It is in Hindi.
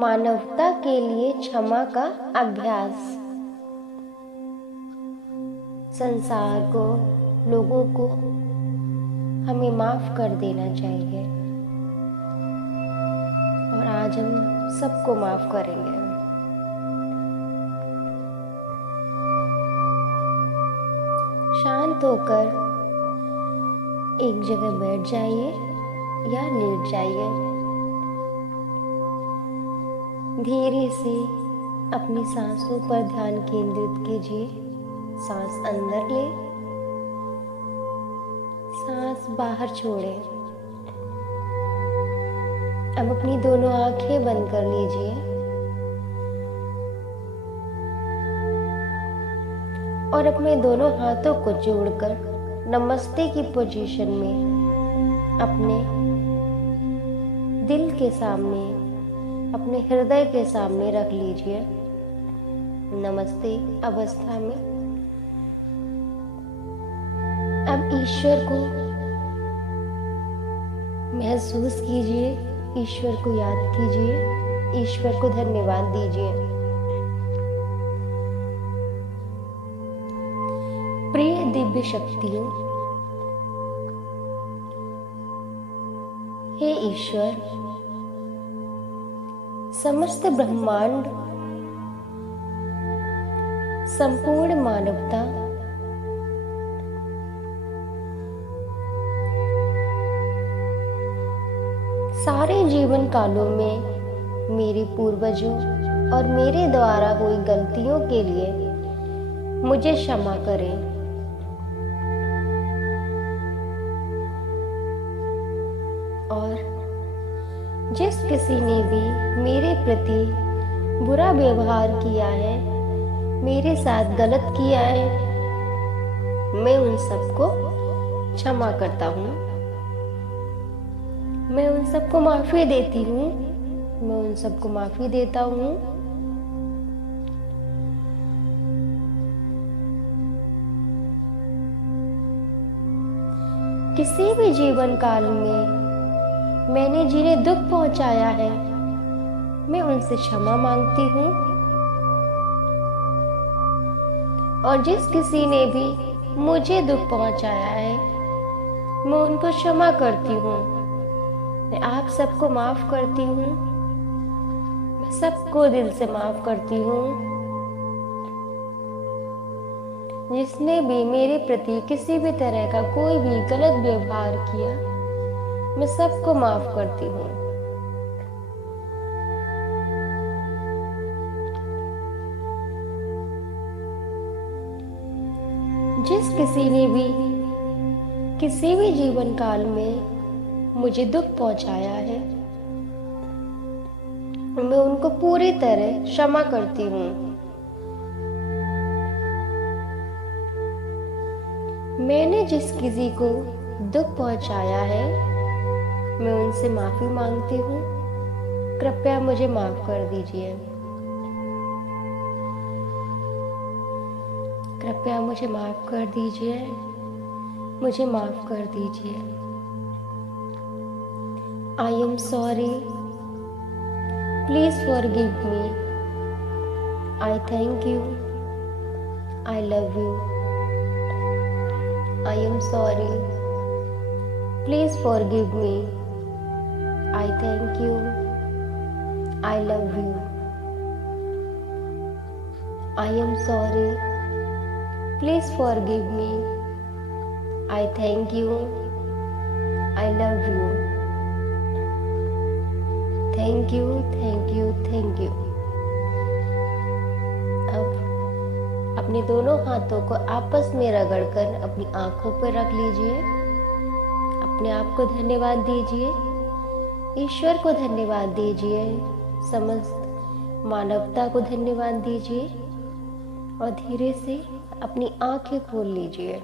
मानवता के लिए क्षमा का अभ्यास। संसार को, लोगों को हमें माफ कर देना चाहिए और आज हम सबको माफ करेंगे। शांत होकर एक जगह बैठ जाइए या लेट जाइए। धीरे से अपनी सांसों पर ध्यान केंद्रित कीजिए। सांस अंदर ले, सांस बाहर छोड़े। अब अपनी दोनों आंखें बंद कर लीजिए और अपने दोनों हाथों को जोड़कर नमस्ते की पोजीशन में अपने दिल के सामने, अपने हृदय के सामने रख लीजिए। नमस्ते अवस्था में अब ईश्वर को महसूस कीजिए, ईश्वर को याद कीजिए, ईश्वर को धन्यवाद दीजिए। प्रिय दिव्य शक्तियों, हे ईश्वर, समस्त ब्रह्मांड, संपूर्ण मानवता, सारे जीवन कालों में मेरे पूर्वजों और मेरे द्वारा हुई गलतियों के लिए मुझे क्षमा करें। और जिस किसी ने भी मेरे प्रति बुरा व्यवहार किया है, मेरे साथ गलत किया है, मैं उन सबको क्षमा करता हूँ। मैं उन सबको माफी देती हूँ, मैं उन सबको माफी देता हूँ। किसी भी जीवन काल में मैंने जिन्हें दुख पहुंचाया है, मैं उनसे क्षमा मांगती हूँ। और जिस किसी ने भी मुझे दुख पहुंचाया है, मैं उनको क्षमा करती हूँ। मैं आप सबको माफ करती हूँ। मैं सबको दिल से माफ करती हूँ। जिसने भी मेरे प्रति किसी भी तरह का कोई भी गलत व्यवहार किया, मैं सबको माफ करती हूँ। जिस किसी ने भी किसी भी जीवन काल में मुझे दुख पहुंचाया है, मैं उनको पूरी तरह क्षमा करती हूँ। मैंने जिस किसी को दुख पहुंचाया है, मैं उनसे माफी मांगती हूँ। कृपया मुझे माफ कर दीजिए। कृपया मुझे माफ कर दीजिए। मुझे माफ कर दीजिए। I am sorry. Please forgive me. I thank you. I love you. I am sorry. Please forgive me. I thank you. I love you. I am sorry. Please forgive me. I thank you. I love you. Thank you, thank you, thank you. अब अपने दोनों हाथों को आपस में रगड़कर अपनी आंखों पर रख लीजिए। अपने आप को धन्यवाद दीजिए। ईश्वर को धन्यवाद दीजिए। समस्त मानवता को धन्यवाद दीजिए और धीरे से अपनी आंखें खोल लीजिए।